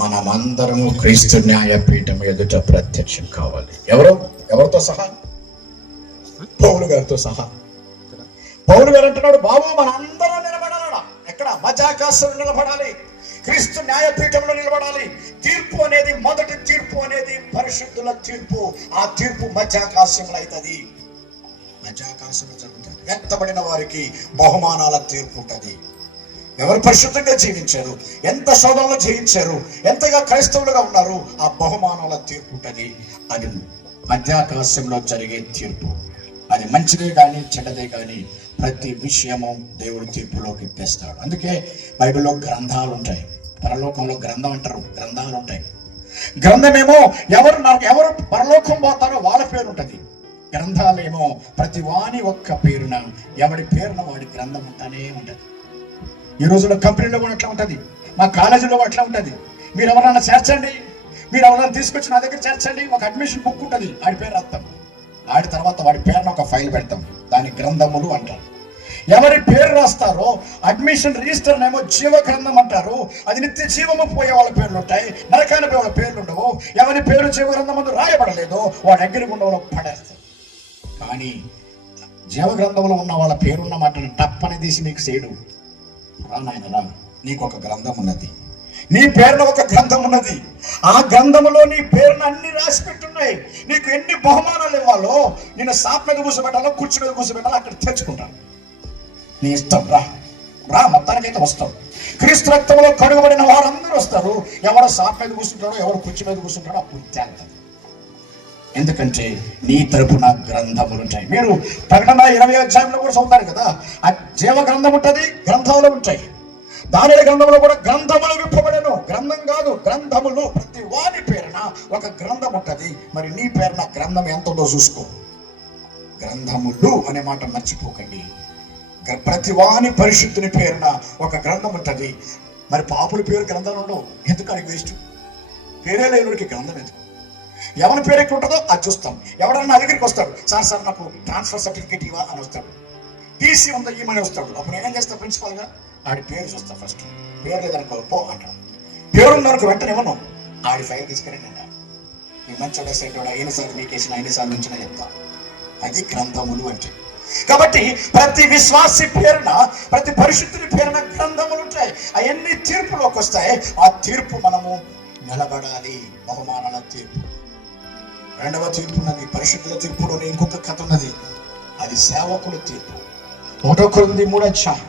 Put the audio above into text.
మనమందరము క్రీస్తు న్యాయపీఠం ఎదుట ప్రత్యక్షం కావాలి. ఎవరితో సహా? పౌలు గారితో సహా. పౌలు గారు అంటున్నాడు, బాబు మనందరం నిలబడాలడా. ఎక్కడ? మధ్యాకాశంలో నిలబడాలి, క్రీస్తు న్యాయపీఠంలో నిలబడాలి. తీర్పు అనేది, మొదటి తీర్పు అనేది పరిశుద్ధుల తీర్పు. ఆ తీర్పు మధ్యాకాశంలో అవుతుంది. మధ్యాకాశంలో జరుగుతుంది. ఎత్తబడిన వారికి బహుమానాల తీర్పు ఉంటుంది. ఎవరు పరిశుద్ధంగా జీవించారు, ఎంత శోధనలో జీవించారు, ఎంతగా క్రైస్తవులుగా ఉన్నారు, ఆ బహుమానాల తీర్పు ఉంటుంది. అది మధ్యాకాశంలో జరిగే తీర్పు. అది మంచిదే కానీ చెడ్డదే కానీ ప్రతి విషయము దేవుడు తీర్పులోకి తెస్తాడు. అందుకే బైబిల్లో గ్రంథాలు ఉంటాయి. పరలోకంలో గ్రంథం అంటారు, గ్రంథాలు ఉంటాయి. గ్రంథమేమో ఎవరు పరలోకం పోతారో వాళ్ళ పేరు ఉంటుంది. గ్రంథాలేమో ప్రతి వాని ఒక్క పేరున, ఎవడి పేరున వాడి గ్రంథం ఉంటానే ఉంటుంది. ఈ రోజుల్లో కంపెనీలో కూడా అట్లా ఉంటుంది, మా కాలేజీలో అట్లా ఉంటుంది. మీరు ఎవరైనా చేర్చండి, మీరు ఎవరైనా తీసుకొచ్చి నా దగ్గర చేర్చండి, ఒక అడ్మిషన్ బుక్ ఉంటుంది, ఆడి పేరు రాస్తాం. ఆడి తర్వాత వాడి పేరున ఒక ఫైల్ పెడతాం, దాని గ్రంథములు అంటారు. ఎవరి పేరు రాస్తారో అడ్మిషన్ రిజిస్టర్ ఏమో జీవ గ్రంథం అంటారు. అది నిత్య జీవము పోయే వాళ్ళ పేర్లు ఉంటాయి, నరకానికి వాళ్ళ పేర్లు ఉండవు. ఎవరి పేరు జీవ గ్రంథం ముందు రాయబడలేదో వాడి అగ్నిగుండంలో పడేస్తారు. కానీ జీవ గ్రంథంలో ఉన్న వాళ్ళ పేరున్న మాటను టప్పని తీసి నీకు చేయడు. నాయనరా, నీకు ఒక గ్రంథం ఉన్నది, నీ పేరున ఒక గ్రంథం ఉన్నది. ఆ గ్రంథములో నీ పేరును అన్ని రాసి పెట్టున్నాయి. నీకు ఎన్ని బహుమానాలు ఇవ్వాలో, నేను సాప్ మీద కూర్చోబెట్టాలో కుర్చీ మీద కూర్చోబెట్టాలో అక్కడ తెచ్చుకుంటాను. నీ ఇష్టం, రా మొత్తానికైతే వస్తావు. క్రీస్తు రక్తంలో కడుగబడిన వారందరూ వస్తారు. ఎవరు సాప్ మీద కూర్చుంటాడో, ఎవరు కుర్చీ మీద కూర్చుంటాడో అప్పుడు తేలుతుంది. ఎందుకంటే నీ తరపున గ్రంథములు ఉంటాయి. మీరు ప్రకటన 20వ అధ్యాయంలో కూడా చదువుతారు కదా, ఆ జీవ గ్రంథం ఉంటుంది, గ్రంథములు ఉంటాయి. దానిల గ్రంథంలో కూడా గ్రంథములు విప్పబడను. గ్రంథం కాదు, గ్రంథములు. ప్రతి వాని పేరున ఒక గ్రంథం ఉంటుంది. మరి నీ పేరున గ్రంథం ఎంత ఉందో చూసుకో. గ్రంథములు అనే మాట మర్చిపోకండి. ప్రతి వాని పరిశుద్ధుని పేరున ఒక గ్రంథం ఉంటుంది. మరి పాపుల పేరు గ్రంథాలు ఉండవు. ఎందుకు? అది వేస్ట్. పేరే లేనుడికి గ్రంథం ఎందుకు? ఎవరి పేరు ఎక్కడ ఉంటుందో అది చూస్తాం. ఎవడన్నా నా దగ్గరికి వస్తాడు, సార్ నాకు ట్రాన్స్ఫర్ సర్టిఫికేట్ ఇవ్వ అని వస్తాడు, టీసీ ఉందా ఇవ్వమని వస్తాడు. అప్పుడు నేనేం చేస్తాను? ప్రిన్సిపల్గా ఆడి పేరు చూస్తా. ఫస్ట్ పేరు లేదనుకో పో అంటాడు. పేరుందనుకో వెంటనే ఏమన్నా ఆడి ఫైల్ తీసుకురండి అంట. మీ మంచోడా సైటోడా ఎన్నిసార్లు మీకేసిన ఎన్నిసార్లు నుంచిన చెప్తా. అది గ్రంథములు అంటే. కాబట్టి ప్రతి విశ్వాసి పేరున, ప్రతి పరిశుద్ధుని పేరున గ్రంథములు ఉంటాయి. అవన్నీ తీర్పులోకి వస్తాయి. ఆ తీర్పు మనము నిలబడాలి. బహుమానాల తీర్పు. రెండవ తీర్పు ఉన్నది, పరిశుద్ధుల తీర్పులోనే ఇంకొక కథ ఉన్నది. అది సేవకుల తీర్పు. 1 కొరింథీ 3 అధ్యాయం